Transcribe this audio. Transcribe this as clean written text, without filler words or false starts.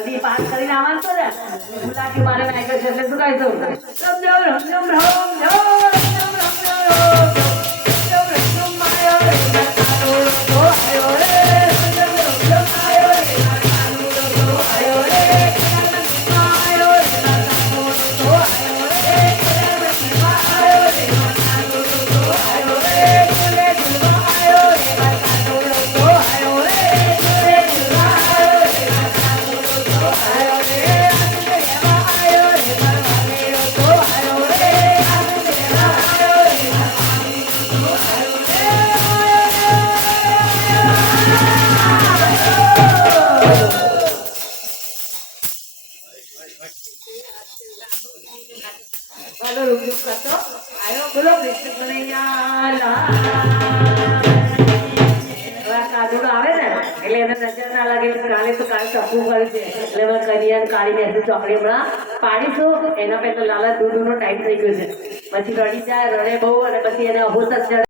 નદી પાર કરીને આવવાનું છે ને ગુલાટી મારે નાખ્યો છે એટલે શું કહી દઉં બોલો કૃષ્ણ કનૈયા કાજોડો આવે ને એટલે એને નજર ના લાગે કાલે તો કાલે ટપવું કર્યું છે એટલે અમે કરિયર કાઢીને એની ચોકડી હમણાં પાડીશું એના પહેલા લાલા દૂધનો ટાઈમ થઈ ગયો છે પછી રડી જાય રડે બહુ અને પછી એને અહોત જ